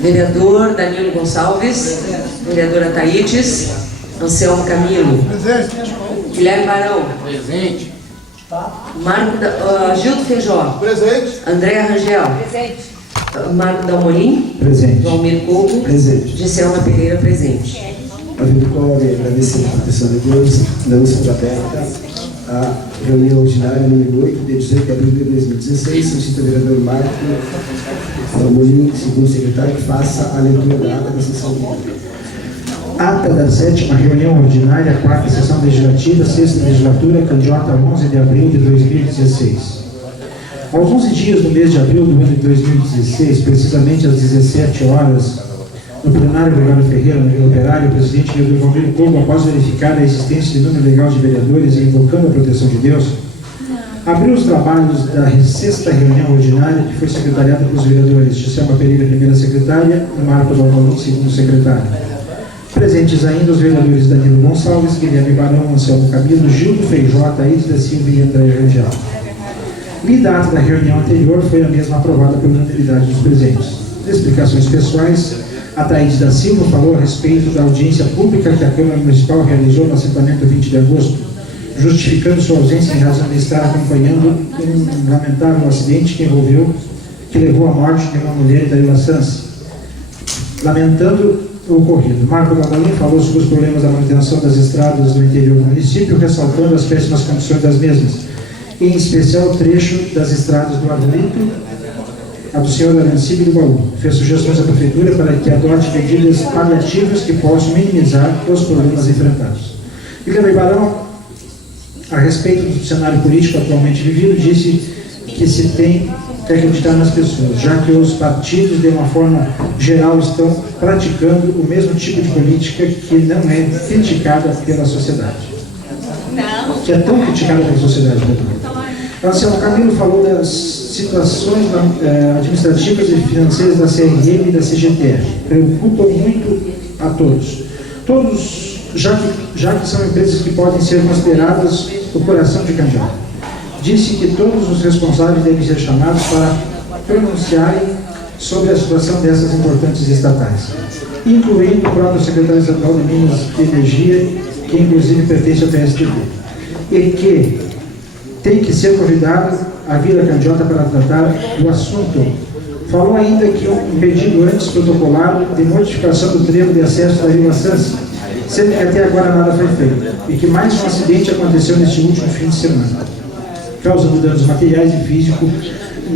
Vereador Danilo Gonçalves. Vereadora Thaídes. Anselmo Camilo. Presente. Guilherme Barão. Presente. Gildo Feijó. Presente. Andréa Rangel. Presente. Marco Dalmolin. Presente. Valmir Couto. Presente. Giselma Pereira, presente. A Vitória agradecer a proteção de Deus, dando-se aberta a reunião ordinária número 8, de 18 de abril de 2016, solicita o vereador Marco Dalmolin, segundo secretário, que faça a leitura da ata da sessão pública. Ata da 7ª reunião ordinária, 4ª sessão legislativa, 6ª legislatura, candiota 11 de abril de 2016. Aos 11 dias do mês de abril do ano de 2016, precisamente às 17 horas, no plenário Gregário Ferreira, no Vila Operária, o presidente vereador Valmir Couto, após verificar a existência de número legal de vereadores e invocando a proteção de Deus, abriu os trabalhos da 6ª reunião ordinária, que foi secretariada pelos vereadores Giselma Pereira, primeira secretária, e Marco Dalmolin, segundo secretário. Presentes ainda os vereadores Danilo Gonçalves, Guilherme Barão, Anselmo Camilo, Gildo Feijó, Thaídes da Silva e Andréa Rangel. Lida a ata da reunião anterior, foi a mesma aprovada por unanimidade dos presentes. Explicações pessoais, a Thaídes da Silva falou a respeito da audiência pública que a Câmara Municipal realizou no assentamento 20 de agosto, justificando sua ausência em razão de estar acompanhando um lamentável acidente que levou à morte de uma mulher da Vila Sanz. Lamentando o ocorrido, Marco Dalmolin falou sobre os problemas da manutenção das estradas do interior do município, ressaltando as péssimas condições das mesmas, em especial o trecho das estradas do Arbolito, a do senhor Arancibe e do Baú. Fez sugestões à Prefeitura para que adote medidas paliativas que possam minimizar os problemas enfrentados. Guilherme Barão, a respeito do cenário político atualmente vivido, disse que se tem que acreditar nas pessoas, já que os partidos, de uma forma geral, estão praticando o mesmo tipo de política que não é criticada pela sociedade. Não. Que é tão criticada pela sociedade. Anselmo Camilo falou das situações administrativas e financeiras da CRM e da CGTR. Preocupam muito a todos. Todos, já que são empresas que podem ser consideradas o coração de Candiota. Disse que todos os responsáveis devem ser chamados para pronunciarem sobre a situação dessas importantes estatais, incluindo o próprio secretário estadual de Minas e Energia, que inclusive pertence ao PSDB, e que tem que ser convidado a vir a Candiota para tratar do assunto. Falou ainda que um pedido antes protocolado de modificação do trevo de acesso da Vila Sanz, sendo que até agora nada foi feito, e que mais um acidente aconteceu neste último fim de semana, causando danos materiais e físicos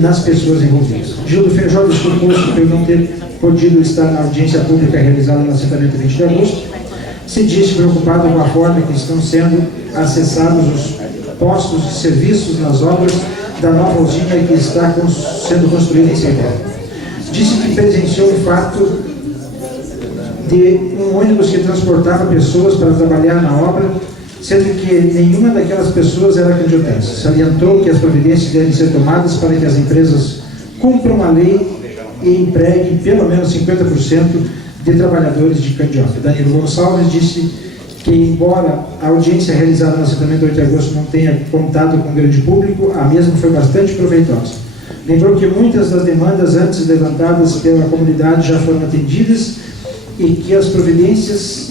nas pessoas envolvidas. Gildo Feijó desculpou-se por não ter podido estar na audiência pública realizada no assentamento 20 de agosto. Se disse preocupado com a forma que estão sendo acessados os postos de serviços nas obras da nova usina que está sendo construída em Serra. Disse que presenciou o fato de um ônibus que transportava pessoas para trabalhar na obra, sendo que nenhuma daquelas pessoas era candiotense. Salientou que as providências devem ser tomadas para que as empresas cumpram a lei e empreguem pelo menos 50% de trabalhadores de Candiota. Danilo Gonçalves disse que, embora a audiência realizada no assentamento 8 de agosto não tenha contado com grande público, a mesma foi bastante proveitosa. Lembrou que muitas das demandas antes levantadas pela comunidade já foram atendidas e que as providências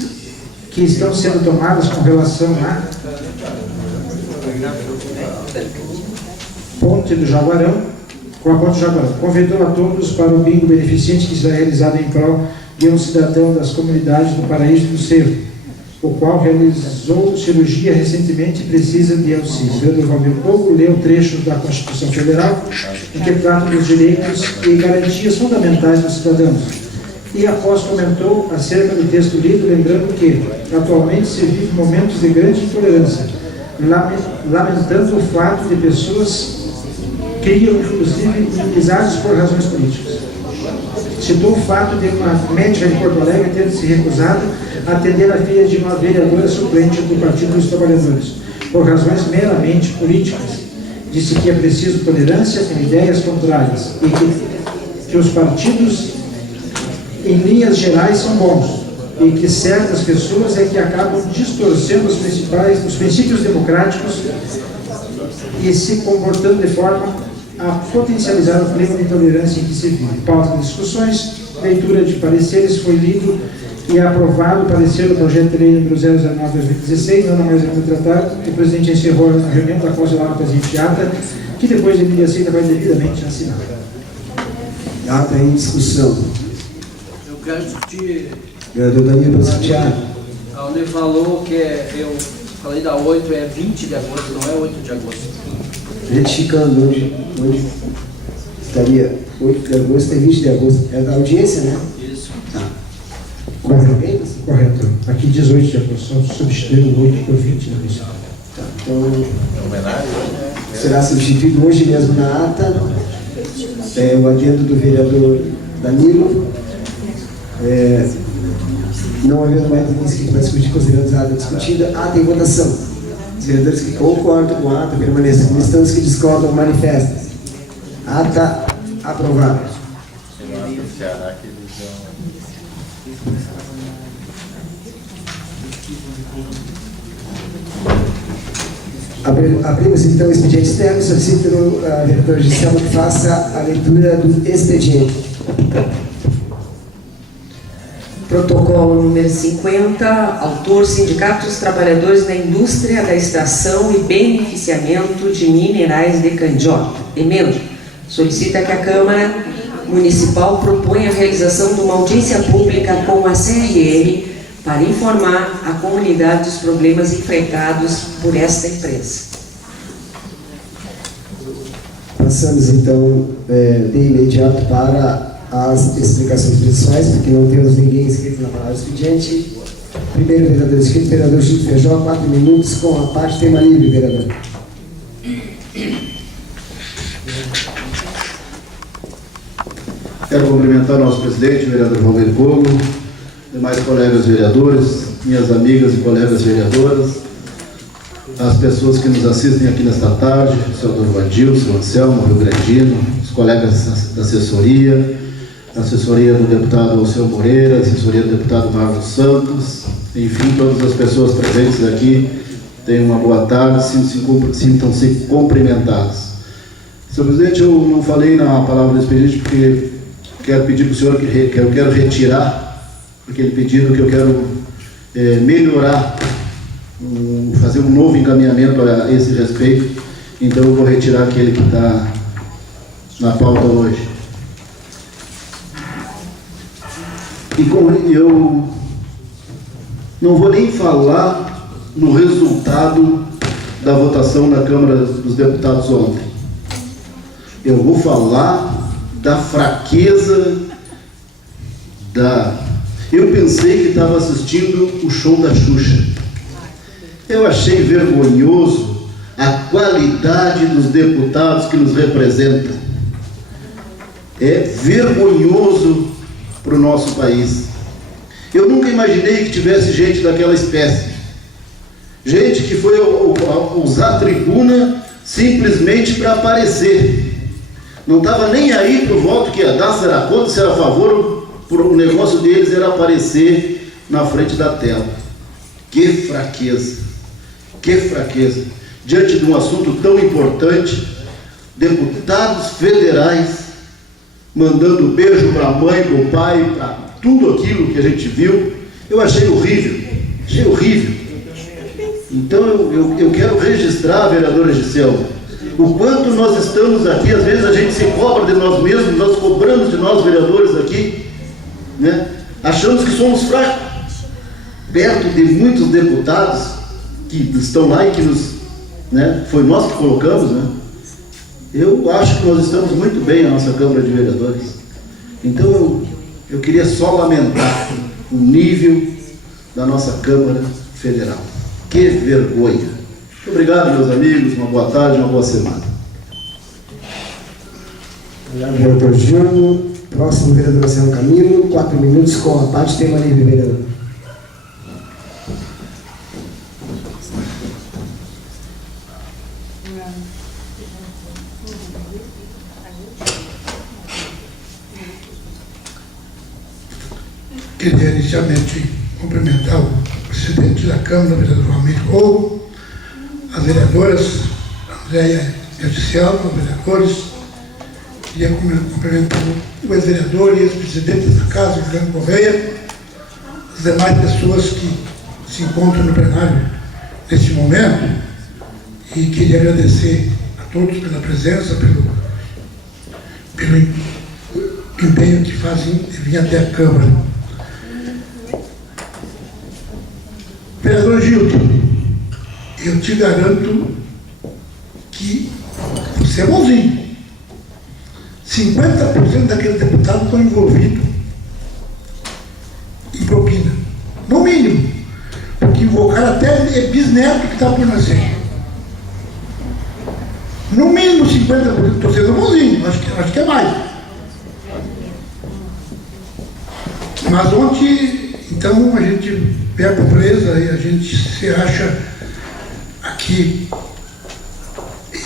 que estão sendo tomadas com relação à Ponte do Jaguarão, com a Ponte do Jaguarão. Convidou a todos para o bingo beneficente que será realizado em prol de um cidadão das comunidades do Paraíso do Cerro, o qual realizou cirurgia recentemente e precisa de auxílio. O vereador Valmir Couto leu trecho da Constituição Federal em que trata dos direitos e garantias fundamentais dos cidadãos. E após comentou acerca do texto lido, lembrando que atualmente se vive momentos de grande intolerância, lamentando o fato de pessoas criam inclusive inimizades por razões políticas. Citou o fato de uma médica de Porto Alegre ter se recusado a atender a filha de uma vereadora suplente do Partido dos Trabalhadores, por razões meramente políticas. Disse que é preciso tolerância com ideias contrárias e que os partidos, em linhas gerais, são bons, e que certas pessoas é que acabam distorcendo os princípios democráticos e se comportando de forma a potencializar o clima de intolerância em que se vive. Pauta de discussões, leitura de pareceres, foi lido e aprovado o parecer do projeto de lei número 019/2016, nada mais é tratado. O presidente encerrou a reunião, da qual será presente ata, que depois de ele aceita vai devidamente assinada. Ata em discussão. Eu quero discutir. Vereador Danilo Pasquitiano. Onde ele falou que eu falei da 8, é 20 de agosto, não é 8 de agosto. Retificando, hoje estaria 8 de agosto e 20 de agosto. É da audiência, né? Isso. Tá. Correto. Aqui 18 de agosto, só substituir o 8 por 20 de agosto. Tá. Então, será substituído hoje mesmo na ata o adendo do vereador Danilo. Não havendo mais ninguém inscrito para discutir, considerando a ata discutida, ata em votação. Os vereadores que concordam com a ata permaneçam como estão, os que discordam manifestam. Ata aprovada. Abrimos então o expediente externo. Solicito ao vereador Gisela que faça a leitura do expediente. Protocolo número 50, autor Sindicato dos Trabalhadores da Indústria da Extração e Beneficiamento de Minerais de Candiota. Emenda. Solicita que a Câmara Municipal proponha a realização de uma audiência pública com a CRM para informar a comunidade dos problemas enfrentados por esta empresa. Passamos então de imediato para as explicações pessoais, porque não temos ninguém inscrito na palavra expediente. Primeiro vereador inscrito, vereador Chico Feijó, 4 minutos, com a parte tema livre, vereador. Quero cumprimentar o nosso presidente, o vereador Valmir Cogo, demais colegas vereadores, minhas amigas e colegas vereadoras, as pessoas que nos assistem aqui nesta tarde, o senhor Vandil, o senhor Anselmo, o Rio Grandino, os colegas da assessoria, a assessoria do deputado Alceu Moreira, a assessoria do deputado Marcos Santos, enfim, todas as pessoas presentes aqui, tenham uma boa tarde, sintam-se cumprimentados. Senhor presidente, eu não falei na palavra do expediente porque quero pedir para o senhor que eu quero retirar aquele pedido que eu quero melhorar, fazer um novo encaminhamento a esse respeito, então eu vou retirar aquele que está na pauta hoje. E eu não vou nem falar no resultado da votação na Câmara dos Deputados ontem. Eu vou falar da fraqueza Eu pensei que estava assistindo o show da Xuxa. Eu achei vergonhoso a qualidade dos deputados que nos representam. É vergonhoso para o nosso país. Eu nunca imaginei que tivesse gente daquela espécie. Gente que foi usar a tribuna simplesmente para aparecer. Não estava nem aí para o voto que ia dar, se era contra, se era a favor, o negócio deles era aparecer na frente da tela. Que fraqueza, que fraqueza. Diante de um assunto tão importante, deputados federais mandando beijo para a mãe, para o pai, para tudo aquilo que a gente viu, eu achei horrível, Então eu quero registrar, vereadora Gisela, o quanto nós estamos aqui, às vezes a gente se cobra de nós mesmos, nós cobramos de nós vereadores aqui, né? Achamos que somos fracos, perto de muitos deputados que estão lá e que foi nós que colocamos, né? Eu acho que nós estamos muito bem na nossa Câmara de Vereadores. Então eu queria só lamentar o nível da nossa Câmara Federal. Que vergonha. Muito obrigado, meus amigos, uma boa tarde, uma boa semana. Obrigado, vereador Júnior. Próximo, vereador Marcelo Camilo, 4 minutos com a parte tema livre, vereador. Queria inicialmente cumprimentar o presidente da Câmara, o vereador Valmir Cogo, as vereadoras Andréia e a Gisela, os vereadores, Queria cumprimentar o ex-vereador e ex-presidente da casa, Guilherme Correia, as demais pessoas que se encontram no plenário neste momento, e queria agradecer a todos pela presença, pelo empenho que fazem de vir até a Câmara. Vereador Gilton, eu te garanto que você é bonzinho. 50% daqueles deputados estão envolvidos em propina. No mínimo. Porque invocaram até bisneto que está por nascer. No mínimo 50%. Estou sendo bonzinho. Acho que é mais. Mas ontem, então, a gente vê a pobreza e a gente se acha aqui.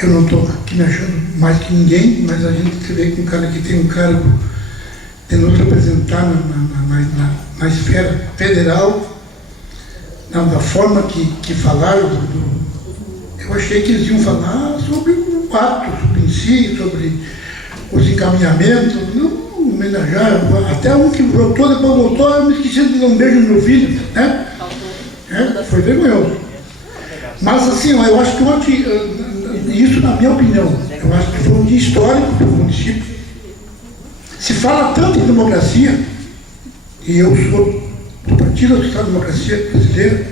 Eu não estou aqui me achando mais que ninguém, mas a gente se vê com um cara que tem um cargo de nos representar na esfera federal, da forma que falaram. Eu achei que eles iam falar sobre o ato, sobre em si, sobre os encaminhamentos, não homenagear. Até um que voltou, depois voltou, eu me esqueci de dar um beijo no meu filho, né? Foi vergonhoso. Mas assim, eu acho que ontem, isso na minha opinião, eu acho que foi um dia histórico para o município. Se fala tanto em democracia, e eu sou do Partido Social Democracia Brasileira,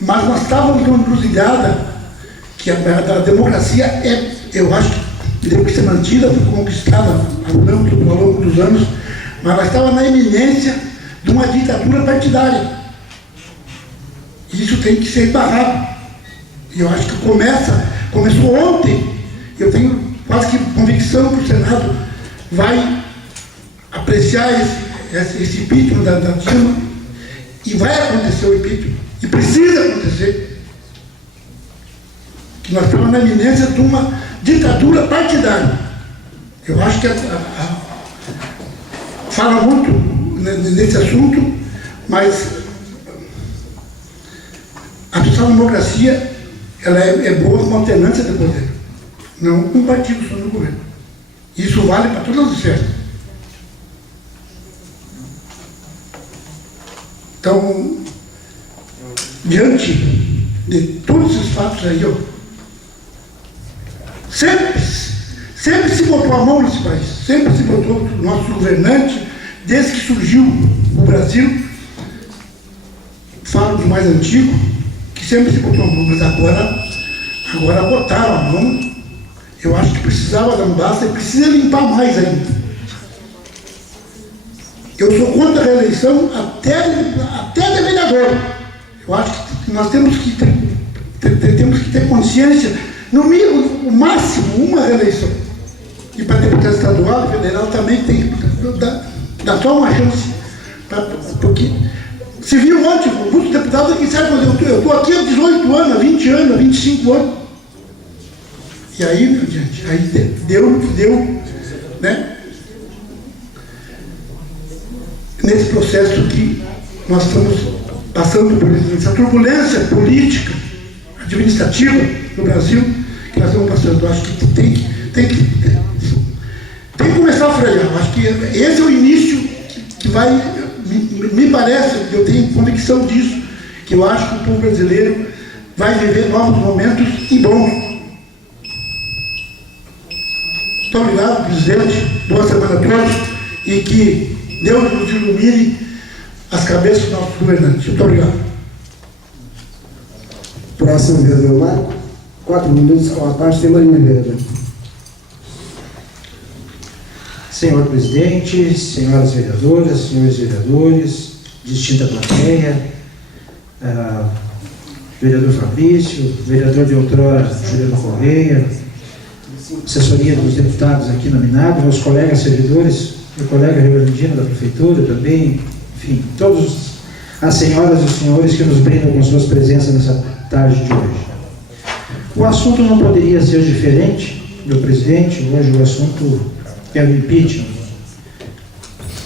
mas nós estávamos numa encruzilhada que a democracia eu acho que deve ser mantida, conquistada ao longo dos anos, mas nós estávamos na iminência de uma ditadura partidária. Isso tem que ser barrado. E eu acho que começou ontem. Eu tenho quase que convicção que o Senado vai apreciar esse impeachment da Dilma, e vai acontecer o impeachment, e precisa acontecer, que nós estamos na iminência de uma ditadura partidária. Eu acho que fala muito nesse assunto, mas a social-democracia ela é boa como alternância de poder, não um partido só no governo. Isso vale para todas as esferas. Então, diante de todos esses fatos aí, sempre se botou a mão nesse país, sempre se botou o nosso governante, desde que surgiu o Brasil, falo do mais antigo, que sempre se botou a mão, mas agora botaram a mão. Eu acho que precisava dar mudança e precisa limpar mais ainda. Eu sou contra a reeleição até de vereador. Eu acho que nós temos que ter consciência, no mínimo, o máximo, uma reeleição. E para deputado estadual e federal também tem que dar só uma chance. Porque se viu ontem, muitos deputados aqui sabem, eu estou aqui há 18 anos, há 20 anos, há 25 anos. E aí, meu gente, aí deu, né? Nesse processo que nós estamos passando por essa turbulência política, administrativa no Brasil, que nós estamos passando. Eu acho que tem que começar a frear. Eu acho que esse é o início que vai, me parece, eu tenho convicção disso, que eu acho que o povo brasileiro vai viver novos momentos e bons. Muito obrigado, presidente. Boa semana a todos. E que Deus nos ilumine as cabeças dos nossos governantes. Muito obrigado. Próximo vereador Marco. 4 minutos com a parte de Maria Vereador. Senhor presidente, senhoras vereadoras, senhores vereadores, distinta plateia, vereador Fabrício, vereador de outrora Juliano Correia, assessoria dos deputados aqui nominados, meus colegas servidores, meu colega Reverendino da Prefeitura também, enfim, todas as senhoras e os senhores que nos brindam com suas presenças nessa tarde de hoje. O assunto não poderia ser diferente, meu presidente. Hoje o assunto é o impeachment,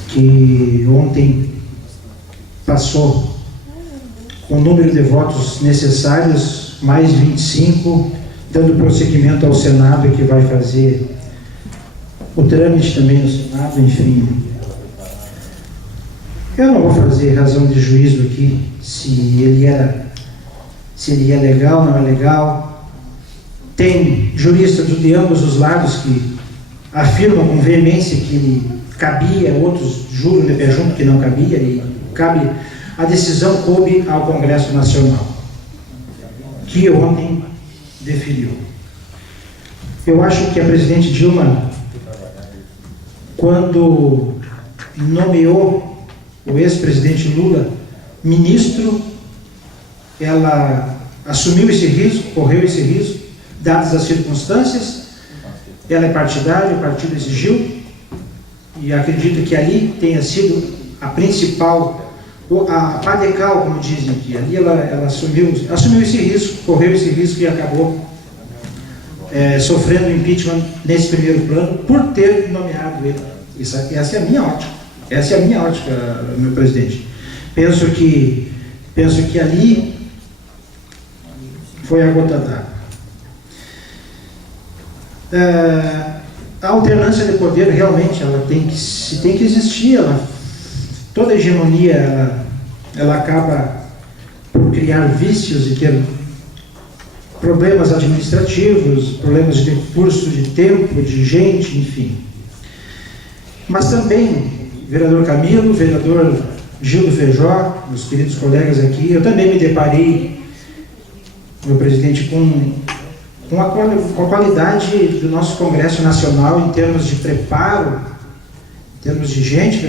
que ontem passou com o número de votos necessários, mais 25, dando prosseguimento ao Senado, que vai fazer o trâmite também no Senado, enfim. Eu não vou fazer razão de juízo aqui se ele é legal, não é legal. Tem juristas de ambos os lados que afirmam com veemência que ele cabia, outros juram de pé junto que não cabia, e a decisão coube ao Congresso Nacional, que ontem deferiu. Eu acho que a presidente Dilma, quando nomeou o ex-presidente Lula ministro, ela assumiu esse risco, correu esse risco, dadas as circunstâncias. Ela é partidária, o partido exigiu, e acredito que ali tenha sido a principal, a padecal, como dizem aqui. Ali ela assumiu esse risco, correu esse risco e acabou sofrendo impeachment nesse primeiro plano por ter nomeado ele. Essa é a minha ótica. Essa é a minha ótica, meu presidente. Penso que ali foi a gota d'água. A alternância de poder realmente ela tem que existir. Toda hegemonia ela acaba por criar vícios e ter problemas administrativos, problemas de recurso, de tempo, de gente, enfim. Mas também, vereador Camilo, vereador Gildo Feijó, meus queridos colegas aqui, eu também me deparei, meu presidente, com a qualidade do nosso Congresso Nacional em termos de preparo, em termos de gente,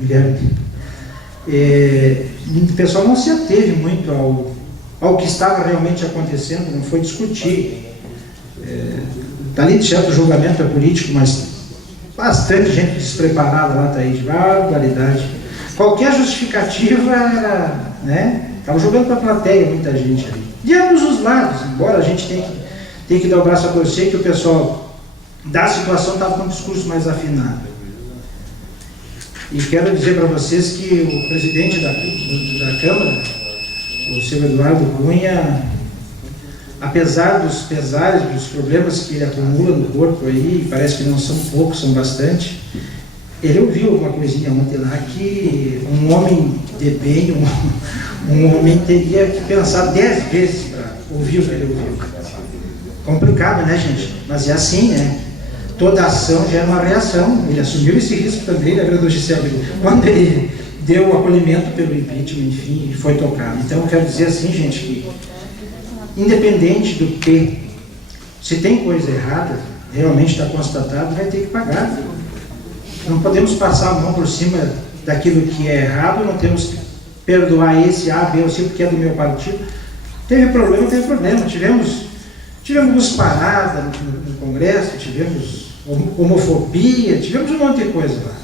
Guilherme. O pessoal não se ateve muito ao que estava realmente acontecendo, não foi discutir. Está ali de certo julgamento político, mas bastante gente despreparada lá, está aí, de barbaridade. Qualquer justificativa era, né? Estava jogando para a plateia muita gente ali. De ambos os lados, embora a gente tenha que dar o braço a torcer, que o pessoal da situação estava com um discurso mais afinado. E quero dizer para vocês que o presidente da Câmara, o seu Eduardo Cunha, apesar dos pesares, dos problemas que ele acumula no corpo aí, parece que não são poucos, são bastante, ele ouviu alguma coisinha ontem lá que um homem de bem, um homem teria que pensar 10 vezes para ouvir o que ele ouviu. Complicado, né, gente? Mas é assim, né? Toda ação gera uma reação. Ele assumiu esse risco também, né, vereador Gisele? Quando ele deu o acolhimento pelo impeachment, enfim, foi tocado. Então, eu quero dizer assim, gente, que independente do que, se tem coisa errada, realmente está constatado, vai ter que pagar. Não podemos passar a mão por cima daquilo que é errado, não temos que perdoar esse A, B ou C, porque é do meu partido. Teve problema. Tivemos cusparada no Congresso, tivemos homofobia, tivemos um monte de coisa lá.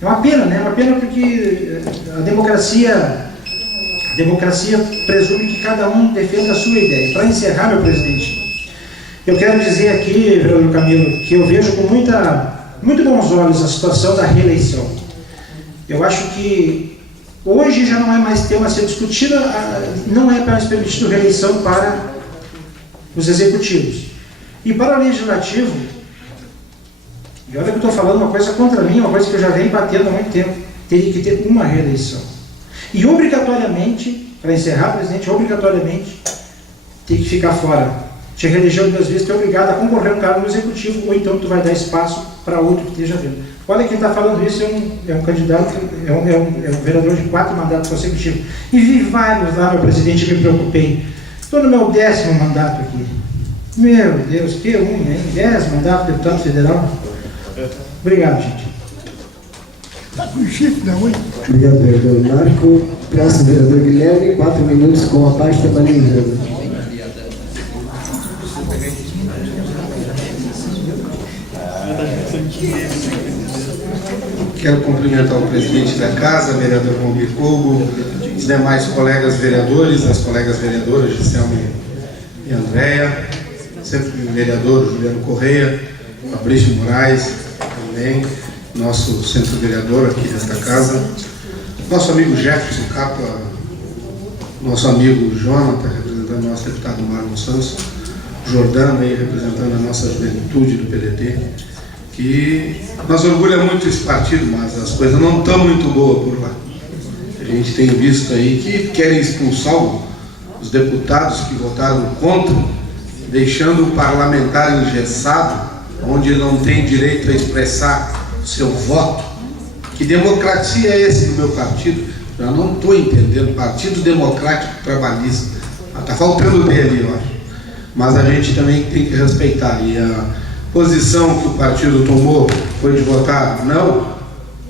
É uma pena, né? É uma pena porque a democracia presume que cada um defenda a sua ideia. Para encerrar, meu presidente, eu quero dizer aqui, vereador Camilo, que eu vejo com muito bons olhos a situação da reeleição. Eu acho que hoje já não é mais tema a ser discutido, não é mais permitido reeleição para os executivos. E para o legislativo, e olha que eu estou falando uma coisa contra mim, uma coisa que eu já venho batendo há muito tempo, teria que ter uma reeleição. E obrigatoriamente, para encerrar, presidente, obrigatoriamente tem que ficar fora. Te reelegeu 2 vezes, tu é obrigado a concorrer um cargo no executivo, ou então tu vai dar espaço para outro que esteja dentro. Olha, quem está falando isso é um candidato, é um vereador de 4 mandatos consecutivos. E vi vários lá, meu presidente, me preocupei. Estou no meu 10º mandato aqui. Meu Deus, que unha, hein? 10 mandatos de deputado federal. Obrigado, gente. Está com o chifre da unha. Obrigado, vereador Marco. Próximo, vereador Guilherme, 4 minutos com a parte trabalhista. Quero cumprimentar o presidente da casa, vereador Romir Colbo, os demais colegas vereadores, as colegas vereadoras, Giselma e Andréia, sempre o vereador Juliano Correia, Fabrício Moraes, também, nosso centro-vereador aqui desta casa, nosso amigo Jefferson Capa, nosso amigo Jonathan, representando o nosso deputado Marlon Santos, Jordano, aí, representando a nossa juventude do PDT, que nos orgulha muito esse partido, mas as coisas não estão muito boas por lá. A gente tem visto aí que querem expulsar os deputados que votaram contra, deixando o parlamentar engessado, onde ele não tem direito a expressar o seu voto. Que democracia é esse do meu partido? Eu não estou entendendo. Partido Democrático Trabalhista. Está faltando dele, eu acho. Mas a gente também tem que respeitar. E a posição que o partido tomou foi de votar não,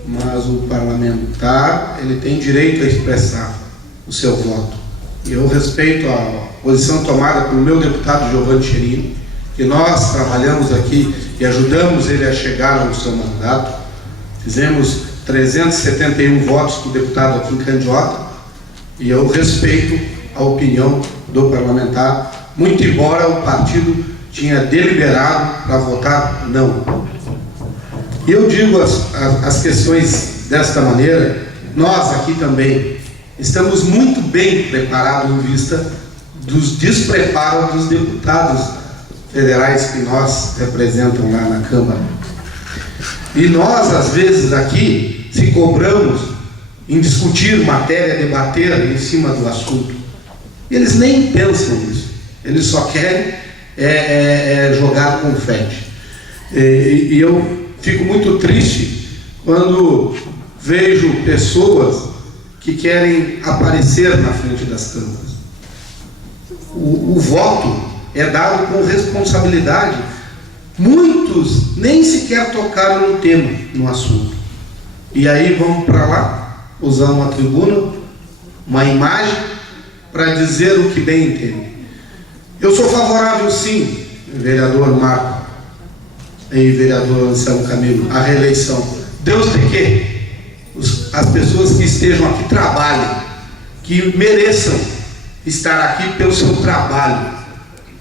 mas o parlamentar ele tem direito a expressar o seu voto. E eu respeito a posição tomada pelo meu deputado Giovanni Cherini, que nós trabalhamos aqui e ajudamos ele a chegar ao seu mandato. Fizemos 371 votos com o deputado aqui em Candiota, e eu respeito a opinião do parlamentar, muito embora o partido tinha deliberado para votar não. E eu digo as questões desta maneira, nós aqui também estamos muito bem preparados em vista dos despreparos dos deputados federais que nós representam lá na Câmara. E nós, às vezes, aqui, se cobramos em discutir matéria, debater em cima do assunto. Eles nem pensam nisso. Eles só querem jogar confete. E eu fico muito triste quando vejo pessoas que querem aparecer na frente das câmaras. O voto é dado com responsabilidade. Muitos nem sequer tocaram no tema, no assunto. E aí vão para lá, usar uma tribuna, uma imagem, para dizer o que bem entendem. Eu sou favorável, sim, vereador Marco e vereador Anselmo Camilo, à reeleição. Deus tem que as pessoas que estejam aqui trabalhem, que mereçam estar aqui pelo seu trabalho.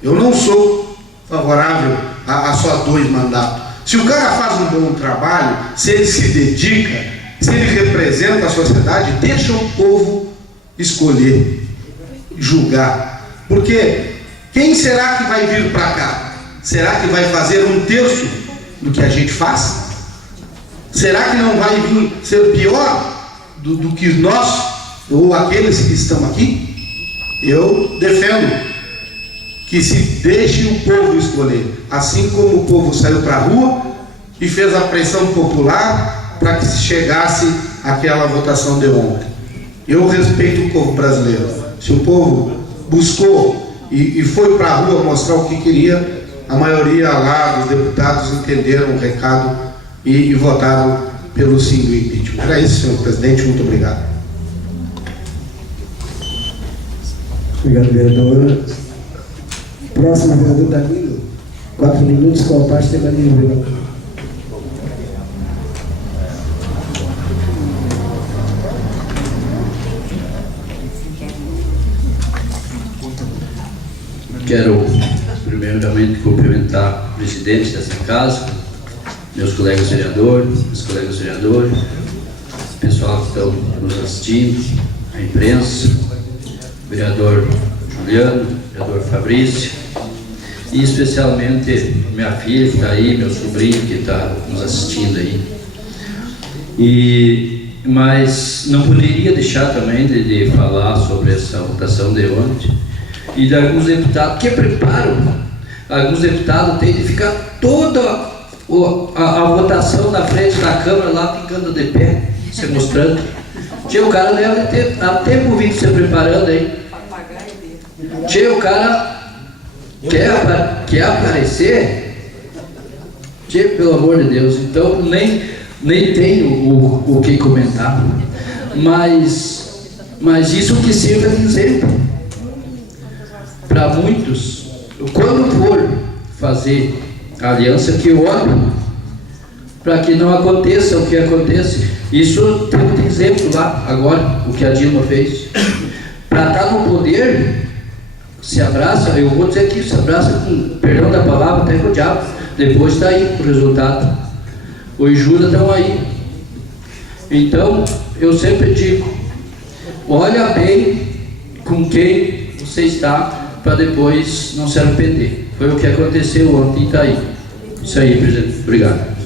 Eu não sou favorável a só 2 mandatos. Se o cara faz um bom trabalho, se ele se dedica, se ele representa a sociedade, deixa o povo escolher, julgar. Porque quem será que vai vir para cá? Será que vai fazer 1/3 do que a gente faz? Será que não vai vir ser pior do que nós ou aqueles que estão aqui? Eu defendo que se deixe o povo escolher, assim como o povo saiu para a rua e fez a pressão popular para que se chegasse àquela votação de ontem. Eu respeito o povo brasileiro. Se o povo buscou e foi para a rua mostrar o que queria, a maioria lá dos deputados entenderam o recado e votaram pelo sim do impeachment. Era isso, senhor presidente. Muito obrigado. Obrigado, vereadora. Próximo, vereador Danilo. 4 minutos, qual parte tem Danilo, vereador? Quero primeiramente cumprimentar o presidente dessa casa, meus colegas vereadores, o pessoal que estão nos assistindo, a imprensa, o vereador Juliano, o vereador Fabrício, e especialmente minha filha que está aí, meu sobrinho que está nos assistindo aí. Mas não poderia deixar também de falar sobre essa votação de ontem e de alguns deputados que preparam. Alguns deputados têm de ficar toda a votação na frente da Câmara lá ficando de pé, se mostrando. O cara deve ter há tempo vindo se preparando aí. O cara quer aparecer, pelo amor de Deus. Então nem tenho o que comentar. Mas isso que sirva de exemplo para muitos. Quando for fazer a aliança, que olhem para que não aconteça o que acontece. Isso tem um exemplo lá agora, o que a Dilma fez. Para estar no poder, se abraça, eu vou dizer aqui, se abraça com perdão da palavra, até com o diabo. Depois está aí o resultado. O Jura estão aí. Então, eu sempre digo, olha bem com quem você está, para depois não se arrepender. Foi o que aconteceu ontem e está aí. Isso aí, presidente. Obrigado.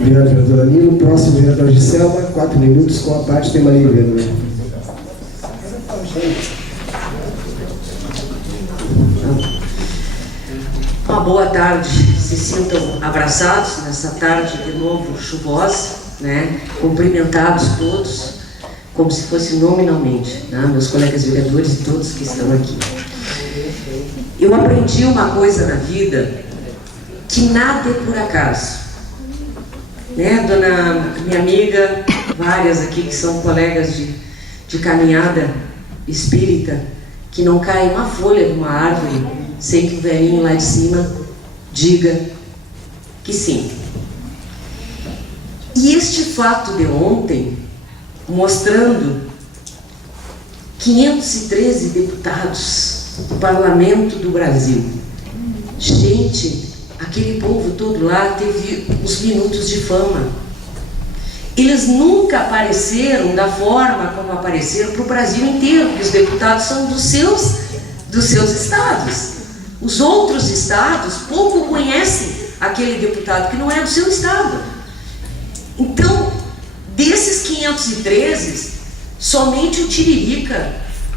Obrigado, vereador Danilo. Próximo, vereador Giselma, 4 minutos com a parte tema livre, vereador. Uma boa tarde, se sintam abraçados nessa tarde de novo chuvosa, né? Cumprimentados todos, como se fosse nominalmente, né? Meus colegas vereadores e todos que estão aqui. Eu aprendi uma coisa na vida, que nada é por acaso, né? Dona, minha amiga, várias aqui que são colegas de caminhada espírita, que não cai uma folha de uma árvore sem que o velhinho lá de cima diga que sim. E este fato de ontem, mostrando 513 deputados do Parlamento do Brasil. Gente, aquele povo todo lá teve uns minutos de fama. Eles nunca apareceram da forma como apareceram para o Brasil inteiro, porque os deputados são dos seus estados. Os outros estados pouco conhecem aquele deputado que não é do seu estado. Então, desses 513, somente o Tiririca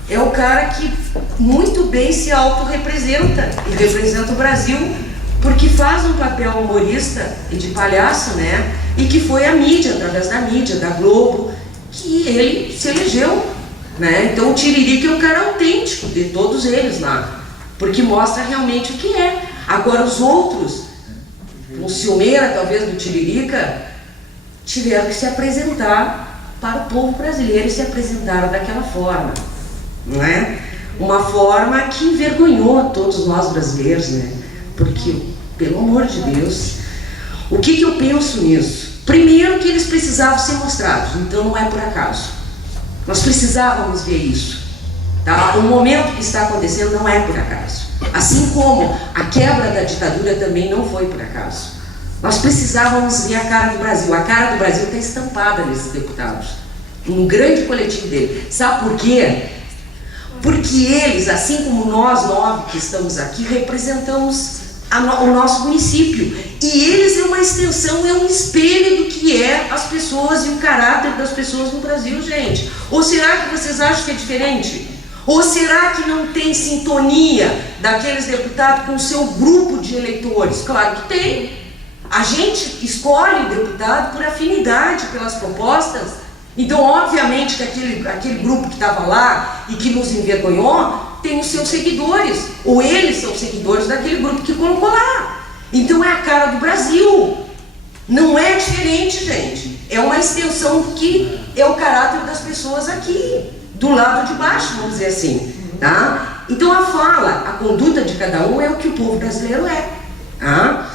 é o cara que muito bem se autorrepresenta e representa o Brasil, porque faz um papel humorista e de palhaço, né? E que foi a mídia, através da mídia, da Globo, que ele se elegeu, né? Então o Tiririca é o cara autêntico de todos eles lá, porque mostra realmente o que é. Agora os outros, com ciumeira talvez do Tiririca, tiveram que se apresentar para o povo brasileiro e se apresentaram daquela forma, não é? Uma forma que envergonhou a todos nós brasileiros, né? Porque, pelo amor de Deus, o que eu penso nisso? Primeiro que eles precisavam ser mostrados, então não é por acaso. Nós precisávamos ver isso, tá? O momento que está acontecendo não é por acaso. Assim como a quebra da ditadura também não foi por acaso. Nós precisávamos ver a cara do Brasil. A cara do Brasil está estampada nesses deputados, um grande coletivo dele. Sabe por quê? Porque eles, assim como nós 9 que estamos aqui, representamos o nosso município. E eles é uma extensão, é um espelho do que é as pessoas e o caráter das pessoas no Brasil, gente. Ou será que vocês acham que é diferente? Ou será que não tem sintonia daqueles deputados com o seu grupo de eleitores? Claro que tem. A gente escolhe o deputado por afinidade pelas propostas. Então, obviamente, que aquele grupo que estava lá e que nos envergonhou tem os seus seguidores, ou eles são seguidores daquele grupo que colocou lá. Então, é a cara do Brasil. Não é diferente, gente. É uma extensão do que é o caráter das pessoas aqui, do lado de baixo, vamos dizer assim, tá? Então, a fala, a conduta de cada um é o que o povo brasileiro é, tá?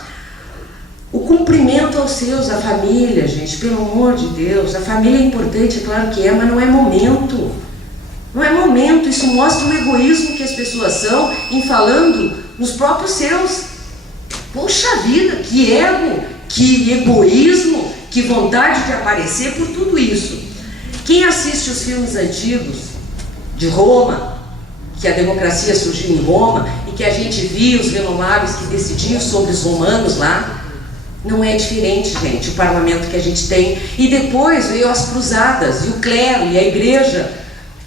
O cumprimento aos seus, a família, gente, pelo amor de Deus, a família é importante, é claro que é, mas não é momento. Não é momento, isso mostra o egoísmo que as pessoas são em falando nos próprios seus. Poxa vida, que ego, que egoísmo, que vontade de aparecer por tudo isso. Quem assiste os filmes antigos de Roma, que a democracia surgiu em Roma, e que a gente via os renomáveis que decidiam sobre os romanos lá, não é diferente, gente, o parlamento que a gente tem. E depois veio as cruzadas, e o clero, e a igreja,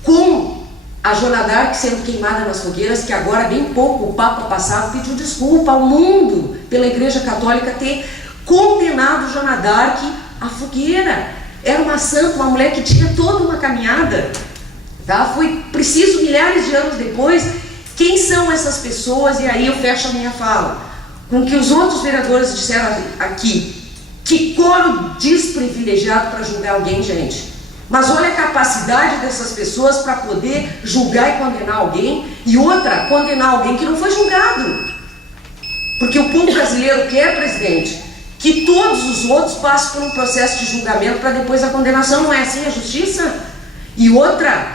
com a Joana d'Arc sendo queimada nas fogueiras, que agora, bem pouco, o Papa passado pediu desculpa ao mundo pela Igreja Católica ter condenado Joana d'Arc à fogueira. Era uma santa, uma mulher que tinha toda uma caminhada, tá? Foi preciso, milhares de anos depois. Quem são essas pessoas? E aí eu fecho a minha fala com o que os outros vereadores disseram aqui. Que coro desprivilegiado para julgar alguém, gente. Mas olha a capacidade dessas pessoas para poder julgar e condenar alguém, e outra, condenar alguém que não foi julgado. Porque o povo brasileiro quer, presidente, que todos os outros passem por um processo de julgamento para depois a condenação. Não é assim a justiça? E outra,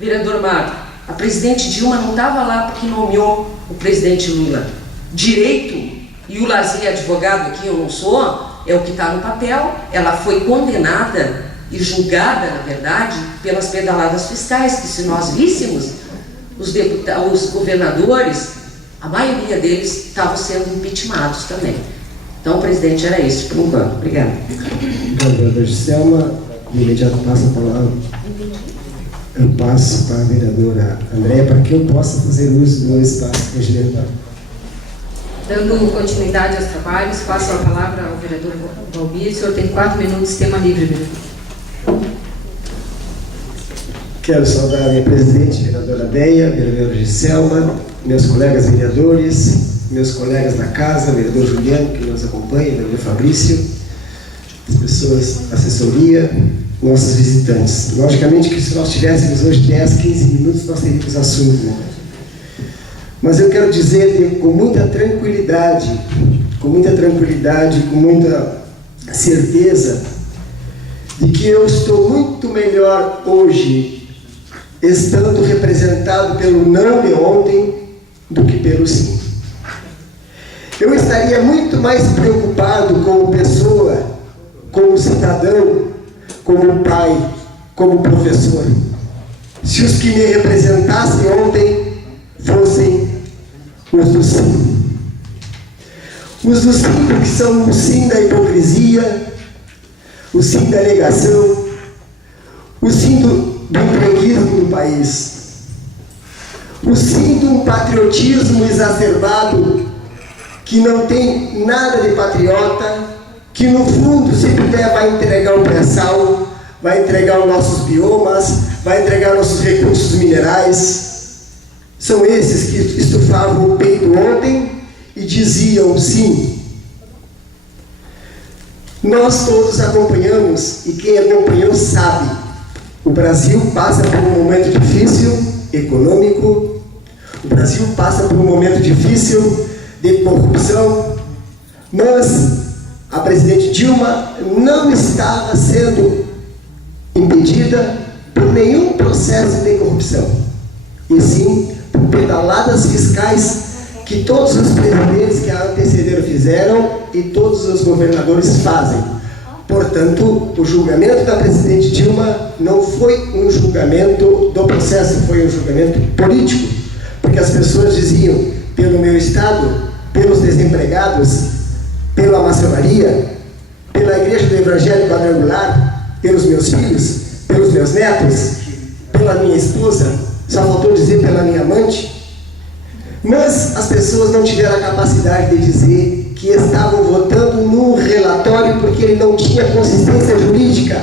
vereador Marco, a presidente Dilma não estava lá porque nomeou o presidente Lula. Direito, e o Lazer advogado aqui, eu não sou, é o que está no papel. Ela foi condenada e julgada, na verdade, pelas pedaladas fiscais, que se nós víssemos, os governadores, a maioria deles estavam sendo impeachmentados também. Então, presidente, era isso, por enquanto. Obrigada. Obrigado, vereador Giselma. De imediato passo a palavra. Eu passo para a vereadora Andréia para que eu possa fazer uso do espaço regimental. Dando continuidade aos trabalhos, passo a palavra ao vereador Valmir. O senhor tem 4 minutos, tema livre, vereador. Quero saudar a minha presidente, vereadora Deia, vereadora Giselma, meus colegas vereadores, meus colegas da casa, vereador Juliano, que nos acompanha, vereador Fabrício, as pessoas da assessoria, nossos visitantes. Logicamente que se nós tivéssemos hoje 10, 15 minutos, nós teríamos assunto, né? Mas eu quero dizer com muita tranquilidade, com muita certeza, de que eu estou muito melhor hoje, estando representado pelo não de ontem, do que pelo sim. Eu estaria muito mais preocupado como pessoa, como cidadão, como pai, como professor, se os que me representassem ontem fossem os do sim. Os do sim, porque são o sim da hipocrisia, o sim da negação, o sim do empreguismo no país, o sim de um patriotismo exacerbado que não tem nada de patriota, que no fundo, se puder, vai entregar o pré-sal, vai entregar os nossos biomas, vai entregar nossos recursos minerais. São esses que estufavam o peito ontem e diziam sim. Nós todos acompanhamos, e quem acompanhou sabe, o Brasil passa por um momento difícil econômico, o Brasil passa por um momento difícil de corrupção, mas a presidente Dilma não estava sendo impedida por nenhum processo de corrupção, e sim por pedaladas fiscais que todos os presidentes que a antecederam fizeram e todos os governadores fazem. Portanto, o julgamento da presidente Dilma não foi um julgamento do processo, foi um julgamento político, porque as pessoas diziam, pelo meu estado, pelos desempregados, pela maçonaria, pela igreja do Evangelho Quadrangular, pelos meus filhos, pelos meus netos, pela minha esposa, só faltou dizer pela minha amante. Mas as pessoas não tiveram a capacidade de dizer que estavam votando num relatório porque ele não tinha consistência jurídica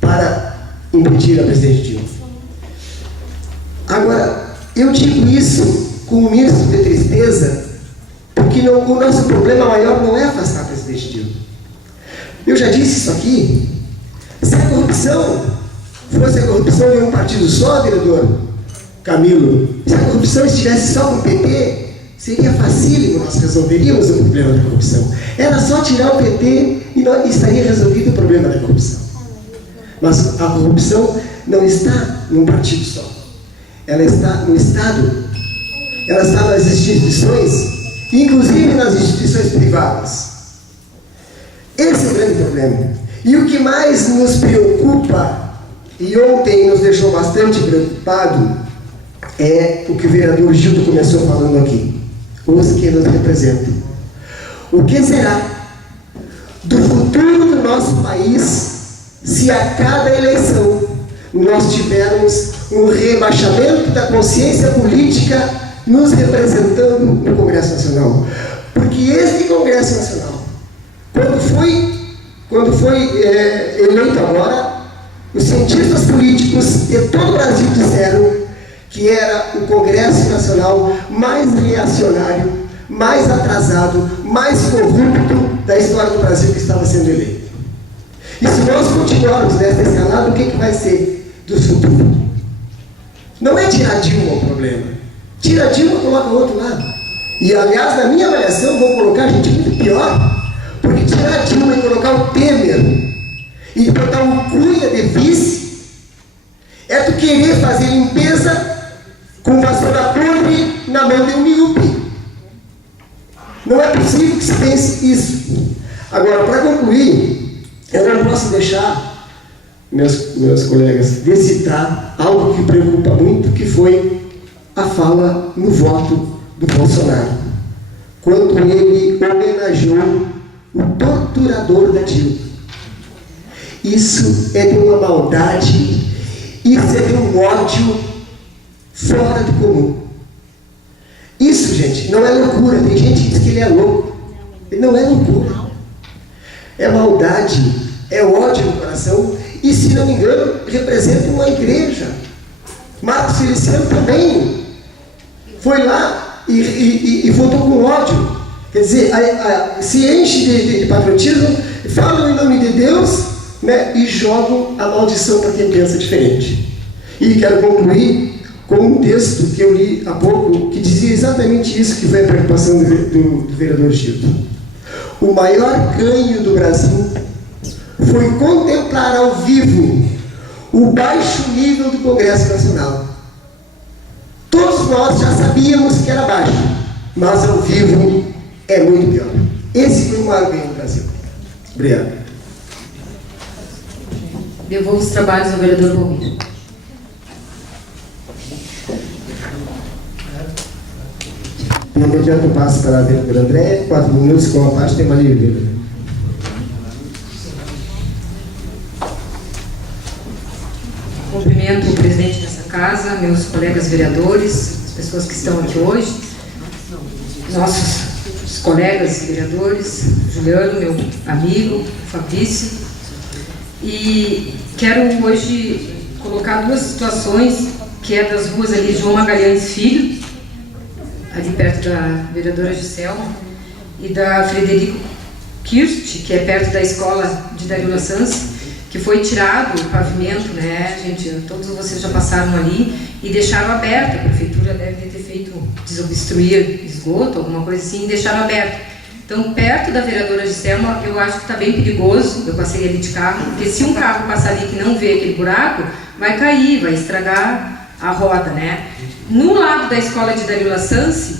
para impedir a presidente Dilma. Agora, eu digo isso com um misto de tristeza, porque o nosso problema maior não é afastar a presidente Dilma. Eu já disse isso aqui. Se a corrupção fosse a corrupção de um partido só, vereador Camilo, se a corrupção estivesse só com o PT, seria facílimo, nós resolveríamos o problema da corrupção. Era só tirar o PT e estaria resolvido o problema da corrupção. Mas a corrupção não está num partido só. Ela está no Estado. Ela está nas instituições, inclusive nas instituições privadas. Esse é o grande problema. E o que mais nos preocupa, e ontem nos deixou bastante preocupado, é o que o vereador Gildo começou falando aqui. Os que nos representam. O que será do futuro do nosso país se a cada eleição nós tivermos um rebaixamento da consciência política nos representando no Congresso Nacional? Porque este Congresso Nacional, quando foi eleito agora, os cientistas políticos de todo o Brasil disseram que era o Congresso Nacional mais reacionário, mais atrasado, mais corrupto da história do Brasil que estava sendo eleito. E se nós continuarmos nessa escalada, o que vai ser do futuro? Não é tirar Dilma o problema. Tira Dilma e coloca o outro lado. E, aliás, na minha avaliação, vou colocar gente muito pior, porque tirar Dilma e colocar o Temer e botar um Cunha de vice é tu querer fazer limpeza com vassoura podre na mão de um míope. Não é possível que se pense isso. Agora, para concluir, eu não posso deixar, meus colegas, de citar algo que preocupa muito, que foi a fala no voto do Bolsonaro. quando ele homenageou o torturador da Dilma. Isso é de uma maldade, isso é de um ódio fora do comum. Isso, gente, não é loucura. Tem gente que diz que ele é louco. Ele não é loucura. É maldade, é ódio no coração. E, se não me engano, representa uma igreja. Marcos Feliciano também foi lá e votou com ódio. Quer dizer, se enche de patriotismo, falam em nome de Deus, né, e jogam a maldição para quem pensa diferente. E quero concluir com um texto que eu li há pouco, que dizia exatamente isso, que foi a preocupação do vereador Gildo. O maior ganho do Brasil foi contemplar ao vivo o baixo nível do Congresso Nacional. Todos nós já sabíamos que era baixo, mas ao vivo é muito pior. Esse foi o maior ganho do Brasil. Obrigado. Devolvo os trabalhos ao vereador Valmir. No imediato passo para a vereadora Andréia, 4 minutos com a parte tema livre. Cumprimento o presidente dessa casa, meus colegas vereadores, as pessoas que estão aqui hoje, nossos colegas vereadores, Juliano, meu amigo, Fabrício, e quero hoje colocar duas situações, que é das ruas ali João Magalhães Filho, ali perto da vereadora Giselma, e da Frederico Kirst, que é perto da escola de Dario Lassans, que foi tirado o pavimento, né, gente, todos vocês já passaram ali, e deixaram aberto. A prefeitura deve ter feito desobstruir esgoto, alguma coisa assim, e deixaram aberto. Então, perto da vereadora Giselma, eu acho que está bem perigoso, eu passei ali de carro, porque se um carro passar ali que não vê aquele buraco, vai cair, vai estragar a roda, né. No lado da escola de Dario Lassans,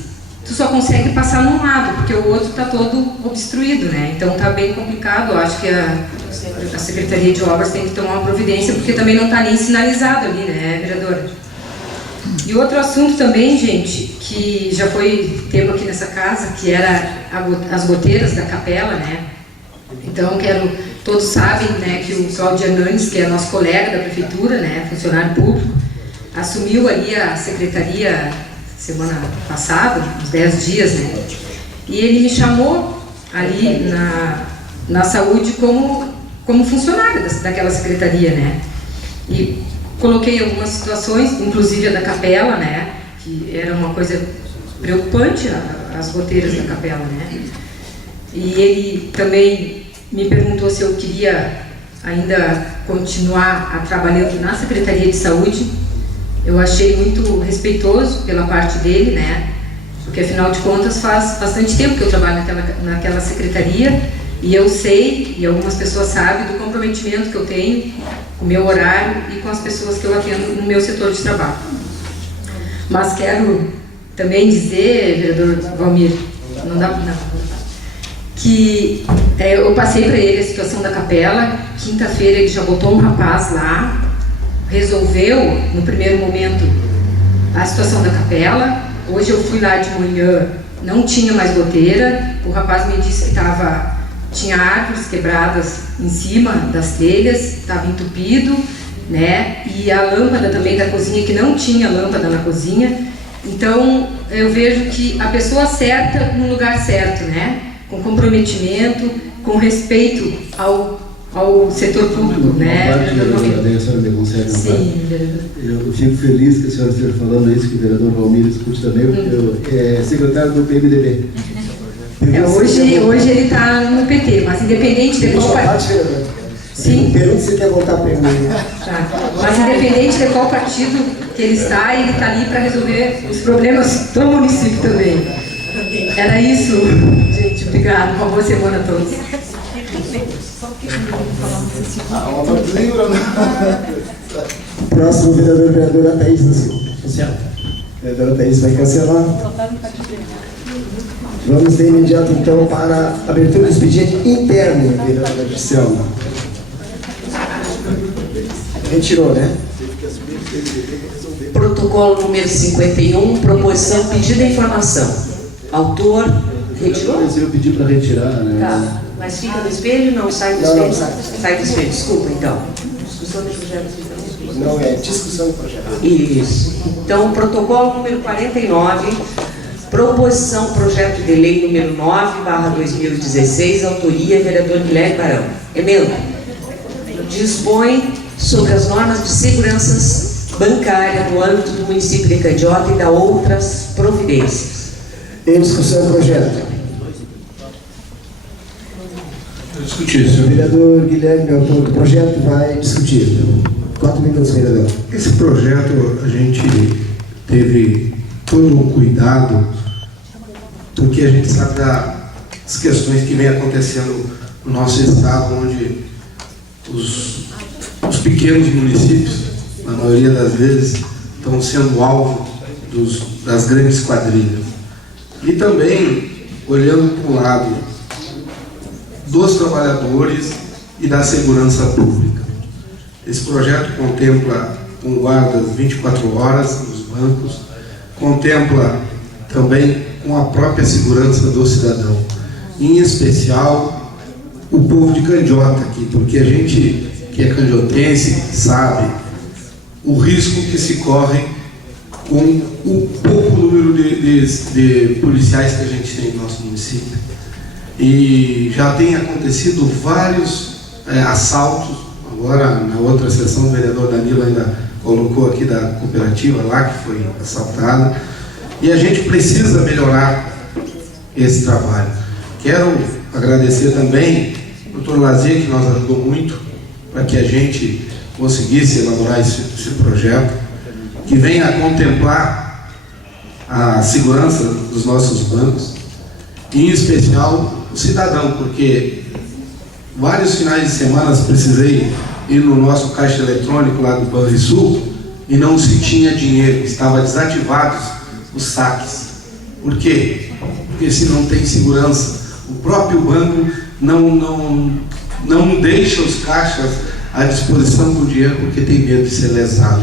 tu só consegue passar num lado, porque o outro está todo obstruído, né, então está bem complicado. Eu acho que a Secretaria de Obras tem que tomar uma providência, porque também não está nem sinalizado ali, né, vereadora? E outro assunto também, gente, que já foi tema aqui nessa casa, que era as goteiras da capela, né? Então, todos sabem, né, que o Cláudio Hernandes, que é nosso colega da prefeitura, né, funcionário público, assumiu ali a secretaria semana passada, uns 10 dias, né? E ele me chamou ali na saúde como funcionária daquela secretaria, né? E coloquei algumas situações, inclusive a da capela, né? Que era uma coisa preocupante, as goteiras da capela, né? E ele também me perguntou se eu queria ainda continuar trabalhando na Secretaria de Saúde. Eu achei muito respeitoso pela parte dele, né? Porque afinal de contas faz bastante tempo que eu trabalho naquela secretaria, e eu sei, e algumas pessoas sabem, do comprometimento que eu tenho com o meu horário e com as pessoas que eu atendo no meu setor de trabalho. Mas quero também dizer, vereador Valmir, que eu passei para ele a situação da capela. Quinta-feira ele já botou um rapaz lá, resolveu no primeiro momento a situação da capela. Hoje eu fui lá de manhã, não tinha mais goteira, o rapaz me disse que tinha árvores quebradas em cima das telhas, estava entupido, né? E a lâmpada também da cozinha, que não tinha lâmpada na cozinha. Então eu vejo que a pessoa certa no lugar certo, né? Com comprometimento, com respeito ao setor público, né? A senhora me concede uma Sim, eu fico feliz que a senhora esteja falando isso, que o vereador Valmir escute também, porque eu é secretário do PMDB. Hoje ele está no PT, mas independente de qual partido. Sim. Pergunta se quer voltar para o Tá. Mas independente de qual partido que ele está ali para resolver os problemas do município também. Era isso, gente. Obrigado. Uma boa semana a todos. Próximo vereadora Thaís da Silva. Vereadora Thaís vai cancelar. Vamos de imediato então para a abertura do expediente interno, vereadora Giselma. Retirou, né? Protocolo número 51, proposição pedida informação. Autor, Retirou? Mas eu pedi para retirar, né? Tá, mas fica no espelho? Não, sai do espelho. Sai do espelho, desculpa então. Discussão de projetos então. Não é discussão do projeto. Isso. Então, protocolo número 49, proposição projeto de lei número 9/2016, autoria vereador Guilherme Barão. Emenda. Dispõe sobre as normas de segurança bancária no âmbito do município de Candiota e da outras providências. Em discussão do projeto. Discutir, O senhor. vereador Guilherme, autor do projeto, vai discutir. 4 minutos, vereador. Esse projeto a gente teve todo um cuidado, porque a gente sabe das questões que vem acontecendo no nosso estado, onde os pequenos municípios, na maioria das vezes, estão sendo alvo das grandes quadrilhas. E também, olhando para o lado dos trabalhadores e da segurança pública. Esse projeto contempla com guardas 24 horas nos bancos, contempla também com a própria segurança do cidadão, em especial o povo de Candiota aqui, porque a gente que é candiotense sabe o risco que se corre com o pouco número de policiais que a gente tem no nosso município. E já tem acontecido vários assaltos. Agora, na outra sessão, o vereador Danilo ainda colocou aqui da cooperativa lá, que foi assaltada. E a gente precisa melhorar esse trabalho. Quero agradecer também ao Dr. Lazier, que nos ajudou muito para que a gente conseguisse elaborar esse projeto, que venha a contemplar a segurança dos nossos bancos, e em especial o cidadão, porque vários finais de semana precisei ir no nosso caixa eletrônico lá do Banrisul e não se tinha dinheiro, estava desativados os saques. Por quê? Porque se não tem segurança, o próprio banco não deixa os caixas à disposição do dinheiro porque tem medo de ser lesado.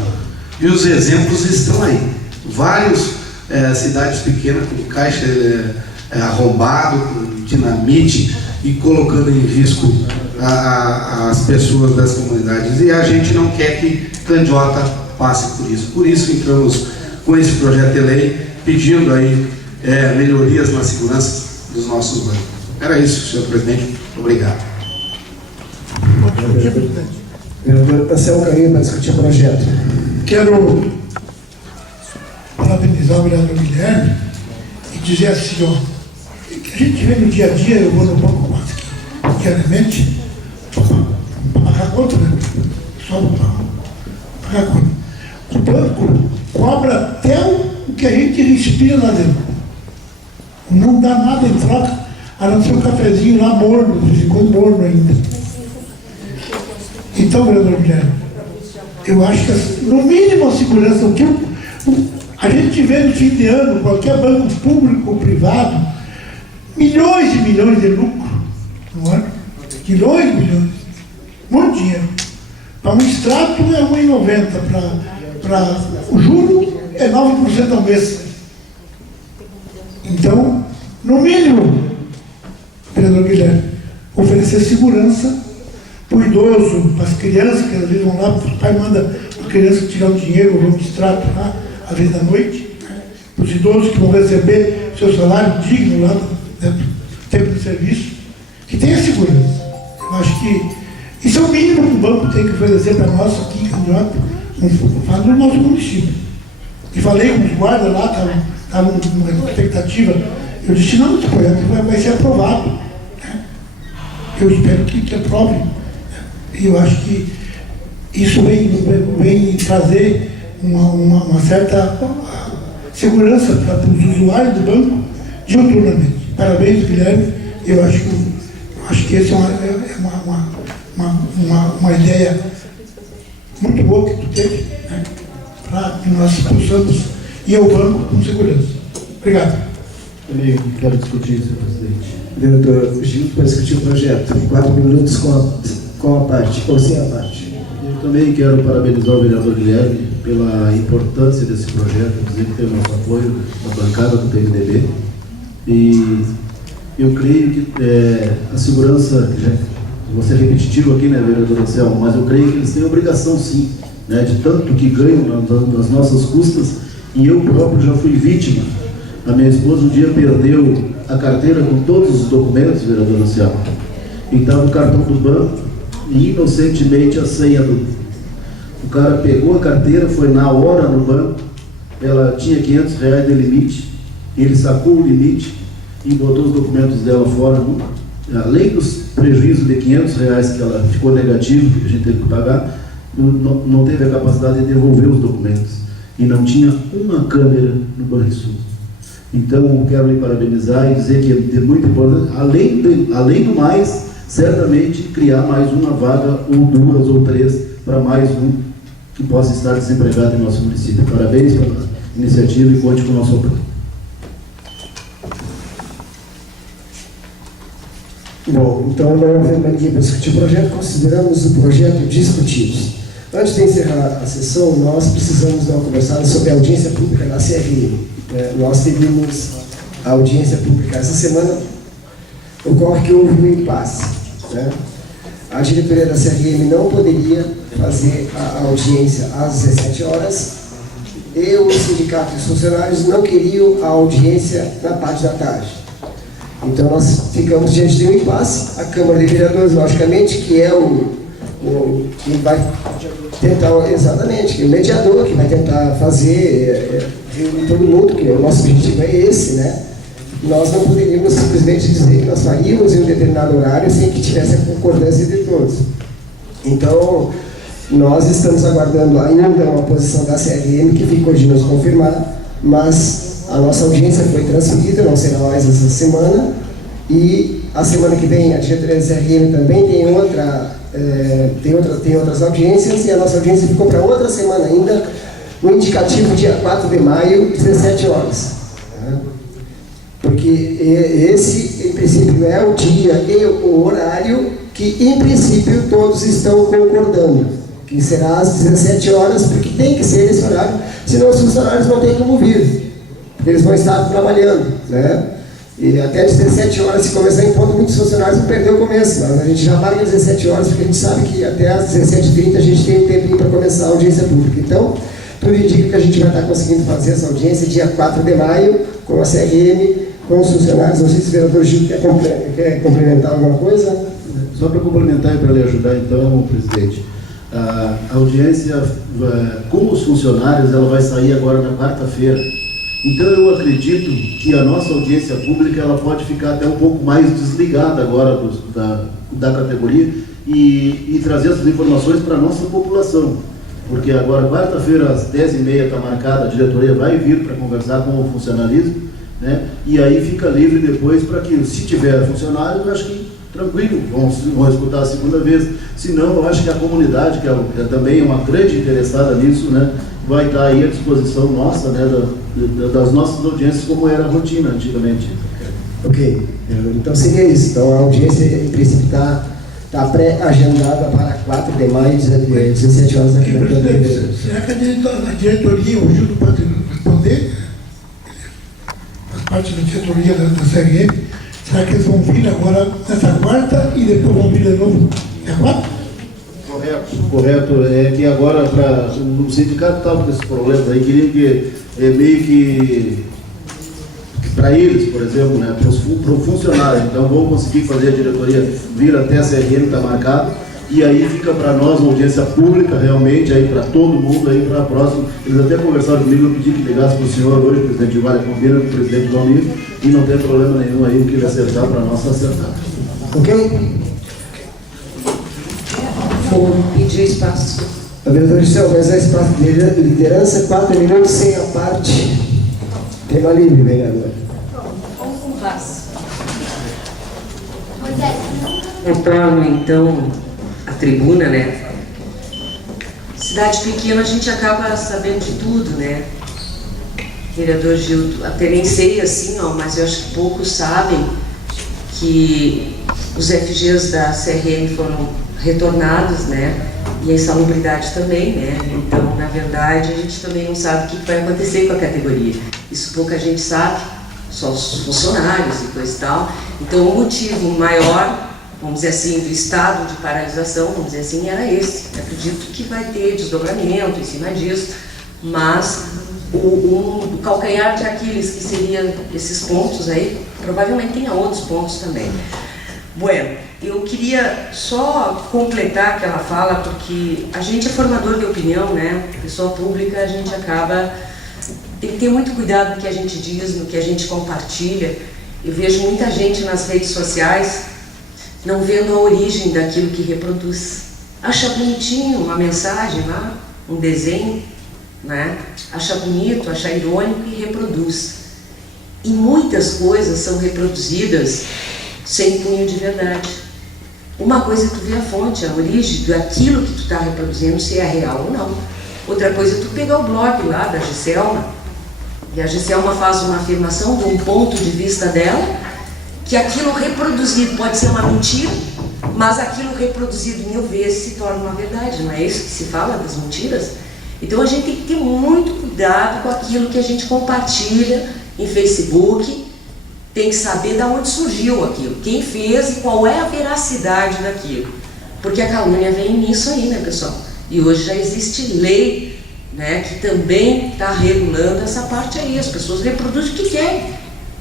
E os exemplos estão aí. Várias cidades pequenas com caixa arrombado, com dinamite e colocando em risco as pessoas das comunidades. E a gente não quer que Candiota passe por isso. Por isso entramos com esse projeto de lei pedindo aí melhorias na segurança dos nossos bancos. Era isso, senhor presidente. Obrigado. Vereador Anselmo Carrinho para discutir o projeto. Quero parabenizar o vereador Guilherme e dizer assim, ó, que a gente vê no dia a dia, eu vou no banco quase diariamente, para pagar conta, né? Só para pagar conta. O banco cobra até o que a gente respira lá dentro. Não dá nada em troca, a não ser um cafezinho lá morno, ficou morno ainda. Então, vereador Guilherme, eu acho que, no mínimo, a segurança, o que a gente vê no fim de ano, qualquer banco público ou privado, milhões e milhões de lucro no ano, milhões e milhões, muito dinheiro. Para um extrato é 1,90, para o juro é 9% ao mês. Então, no mínimo, vereador Guilherme, oferecer segurança para o idoso, para as crianças, que às vezes vão lá, o pai manda a criança tirar o dinheiro, ou vão extrato lá, às vezes da noite, né? Para os idosos que vão receber seu salário digno lá dentro do tempo de serviço, que tenha segurança. Eu acho que isso é o mínimo que o banco tem que oferecer para nós aqui em Candiota, no nosso município. E falei com os guardas lá, estavam numa expectativa, eu disse, não, esse projeto vai ser aprovado. Né? Eu espero que aprove. E eu acho que isso vem trazer uma certa segurança para os usuários do banco diuturnamente. Parabéns, Guilherme. Eu acho que essa é uma ideia muito boa que tu teve, né, para que nós possamos ir ao banco com segurança. Obrigado. Também quero discutir, senhor presidente. Vereador Gil para discutir o projeto. 4 minutos com a parte, ou sem a parte. Eu também quero parabenizar o vereador Guilherme pela importância desse projeto, dizer que tem o nosso apoio da bancada do PMDB. E eu creio que a segurança, vou ser repetitivo aqui, né, vereador Anselmo, mas eu creio que eles têm obrigação, sim, né, de tanto que ganham nas nossas custas, e eu próprio já fui vítima. A minha esposa um dia perdeu a carteira com todos os documentos, vereador Anselmo, e estava o cartão do banco e inocentemente a senha o cara pegou a carteira, foi na hora no banco, ela tinha R$500 de limite, ele sacou o limite e botou os documentos dela fora, além dos prejuízos de R$500 que ela ficou negativo, que a gente teve que pagar, não teve a capacidade de devolver os documentos e não tinha uma câmera no Banrisul. Então eu quero lhe parabenizar e dizer que é muito importante, além do mais, certamente criar mais uma vaga ou 2 ou 3 para mais um que possa estar desempregado em nosso município. Parabéns pela iniciativa e conte com o nosso apoio. Bom, então não havendo mais ninguém para discutir o projeto, consideramos o projeto discutido. Antes de encerrar a sessão, nós precisamos dar uma conversada sobre a audiência pública da CRM. Nós tivemos a audiência pública essa semana, ocorre que houve um impasse. A diretoria da CRM não poderia fazer a audiência às 17 horas e o sindicato e os funcionários não queriam a audiência na parte da tarde. Então nós ficamos diante de um impasse. A Câmara de Vereadores, logicamente, que é que vai tentar, exatamente, que é o mediador, que vai tentar fazer, reunir todo mundo, que o nosso objetivo é esse, né? Nós não poderíamos simplesmente dizer que nós faríamos em um determinado horário sem que tivesse a concordância de todos. Então, nós estamos aguardando ainda uma posição da CRM, que ficou de nos confirmar, mas a nossa audiência foi transferida, não será mais essa semana, e a semana que vem a diretoria da CRM também tem outras audiências, e a nossa audiência ficou para outra semana ainda, no indicativo dia 4 de maio, 17 horas. Porque esse, em princípio, é o dia e o horário que, em princípio, todos estão concordando, que será às 17 horas, porque tem que ser esse horário, senão os funcionários não têm como vir, porque eles vão estar trabalhando, né? E até às 17 horas, se começar em ponto, muitos funcionários vão perder o começo, mas a gente já marca às 17 horas, porque a gente sabe que até às 17h30 a gente tem um tempinho para começar a audiência pública. Então, tudo indica que a gente vai estar conseguindo fazer essa audiência dia 4 de maio, com a CRM, com os funcionários. Não sei se o vereador Gil quer complementar alguma coisa. Só para complementar e para lhe ajudar, então, presidente, a audiência com os funcionários ela vai sair agora na quarta-feira. Então eu acredito que a nossa audiência pública ela pode ficar até um pouco mais desligada agora da categoria e trazer essas informações para a nossa população. Porque agora, quarta-feira, às 10h30 está marcada, a diretoria vai vir para conversar com o funcionalismo, né? E aí fica livre depois para que, se tiver funcionário, eu acho que tranquilo, vão escutar a segunda vez. Se não, eu acho que a comunidade, que é também uma grande interessada nisso, né, vai estar aí à disposição nossa, né, das nossas audiências, como era a rotina antigamente. Ok, então seria isso. Então a audiência, em princípio, está pré-agendada para 4 de maio, 17 horas aqui na Câmara de Vereadores. Será que a diretoria, o Gil pode responder? As partes da diretoria da CRM, será que eles vão vir agora nessa quarta e depois vão vir de novo? É a quarta? Correto. É que agora o sindicato estava com esses problemas aí, queria que meio que para eles, por exemplo, né, para o funcionário, então vão conseguir fazer a diretoria vir até a CRM, está marcado, e aí fica para nós uma audiência pública realmente, aí para todo mundo, aí para a próxima. Eles até conversaram comigo, eu pedi que ligasse para o senhor hoje, o presidente Vale combina com o presidente Valmir, e não tem problema nenhum aí, o que ele acertar para nós acertar. Ok? Vou pedir espaço. A vereadora Gisele, mas é espaço de liderança, 4 minutos sem a parte. Tema livre, vereador. Retorno, então, à tribuna, né? Cidade pequena, a gente acaba sabendo de tudo, né? Vereador Gil, até nem sei assim, ó, mas eu acho que poucos sabem que os FGs da CRM foram retornados, né? E a insalubridade também, né? Então, na verdade, a gente também não sabe o que vai acontecer com a categoria. Isso pouca gente sabe, só os funcionários e coisa e tal. Então o motivo maior, vamos dizer assim, do estado de paralisação, vamos dizer assim, era esse. Eu acredito que vai ter desdobramento em cima disso, mas o calcanhar de Aquiles, que seria esses pontos aí, provavelmente tenha outros pontos também. Bueno, eu queria só completar aquela fala, porque a gente é formador de opinião, né? Pessoa pública, a gente acaba... Tem que ter muito cuidado no que a gente diz, no que a gente compartilha. Eu vejo muita gente nas redes sociais não vendo a origem daquilo que reproduz. Acha bonitinho uma mensagem lá, um desenho, né? Acha bonito, acha irônico e reproduz. E muitas coisas são reproduzidas sem cunho de verdade. Uma coisa é tu ver a fonte, a origem daquilo que tu está reproduzindo, se é real ou não. Outra coisa é tu pegar o blog lá da Giselma, e a Giselma faz uma afirmação de um ponto de vista dela, que aquilo reproduzido pode ser uma mentira, mas aquilo reproduzido 1000 vezes se torna uma verdade, não é isso que se fala das mentiras? Então a gente tem que ter muito cuidado com aquilo que a gente compartilha em Facebook, tem que saber de onde surgiu aquilo, quem fez e qual é a veracidade daquilo. Porque a calúnia vem nisso aí, né, pessoal? E hoje já existe lei, né, que também está regulando essa parte aí. As pessoas reproduzem o que querem.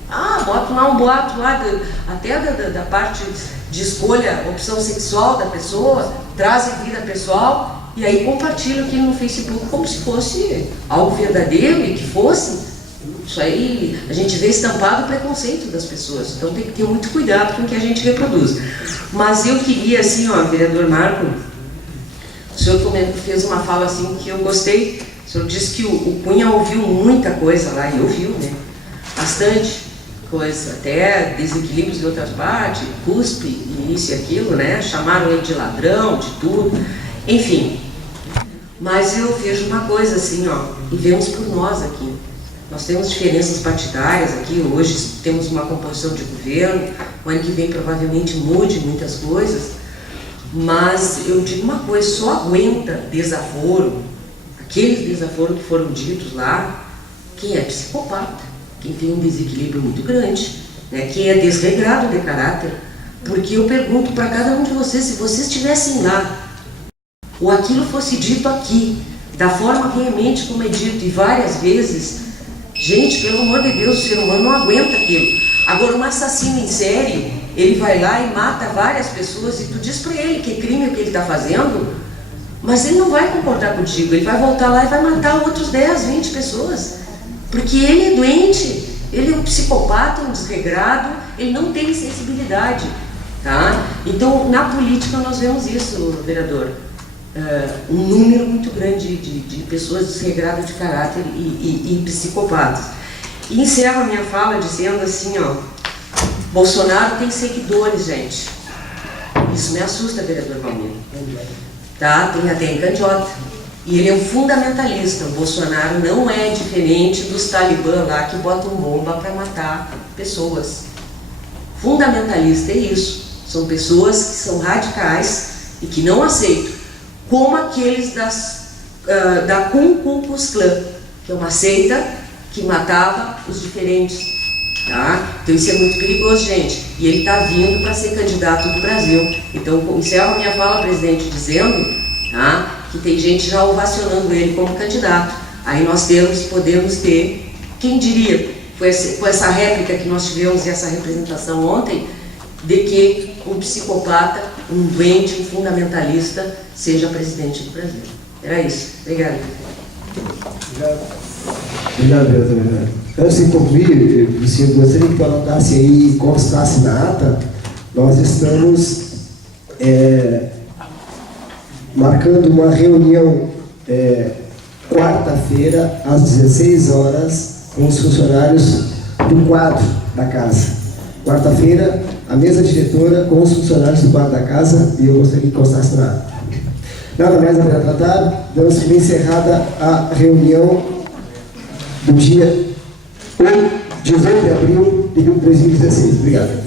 Ah, botam lá um boato lá, até da parte de escolha, opção sexual da pessoa, trazem vida pessoal e aí compartilham aquilo no Facebook como se fosse algo verdadeiro e que fosse. Isso aí, a gente vê estampado o preconceito das pessoas, então tem que ter muito cuidado com o que a gente reproduz. Mas eu queria, assim, ó, vereador Marco, o senhor fez uma fala assim que eu gostei. O senhor disse que o Cunha ouviu muita coisa lá, e ouviu, né? Bastante coisa, até desequilíbrios de outras partes, cuspe, e isso e aquilo, né? Chamaram ele de ladrão, de tudo, enfim. Mas eu vejo uma coisa assim, ó, e vemos por nós aqui. Nós temos diferenças partidárias aqui, hoje temos uma composição de governo, o ano que vem provavelmente mude muitas coisas, mas eu digo uma coisa, só aguenta desaforo, aqueles desaforos que foram ditos lá, quem é psicopata, quem tem um desequilíbrio muito grande, né, quem é desregrado de caráter, porque eu pergunto para cada um de vocês, se vocês estivessem lá, ou aquilo fosse dito aqui, da forma veemente como é dito, e várias vezes, gente, pelo amor de Deus, o ser humano não aguenta aquilo. Agora, um assassino em série, ele vai lá e mata várias pessoas e tu diz para ele que é crime o que ele está fazendo, mas ele não vai concordar contigo, ele vai voltar lá e vai matar outros 10, 20 pessoas, porque ele é doente, ele é um psicopata, um desregrado, ele não tem sensibilidade, tá? Então, na política nós vemos isso, vereador. Um número muito grande de pessoas desregradas de caráter e psicopatas. E encerro a minha fala dizendo assim, ó, Bolsonaro tem seguidores, gente. Isso me assusta, vereador Valmir. Tá? Tem até em Candiota. E ele é um fundamentalista. O Bolsonaro não é diferente dos talibã lá que botam bomba para matar pessoas. Fundamentalista é isso. São pessoas que são radicais e que não aceitam. Como aqueles da Ku Klux Klan, que é uma seita que matava os diferentes, tá? Então isso é muito perigoso, gente, e ele está vindo para ser candidato do Brasil. Então encerro a minha fala, presidente, dizendo, tá, que tem gente já ovacionando ele como candidato. Aí nós podemos ter, quem diria, com essa réplica que nós tivemos e essa representação ontem, de que um psicopata, um doente, um fundamentalista seja presidente do Brasil. Era isso. Obrigada. Obrigado, vereador. Antes de concluir, eu gostaria que tu anotasse aí e constasse na ata, nós estamos marcando uma reunião quarta-feira, às 16 horas, com os funcionários do quadro da casa. Quarta-feira, a mesa diretora com os funcionários do quadro da casa, e eu gostaria que constasse na ata. Nada mais a tratar, damos por encerrada a reunião do dia 18 de abril de 2016. Obrigado.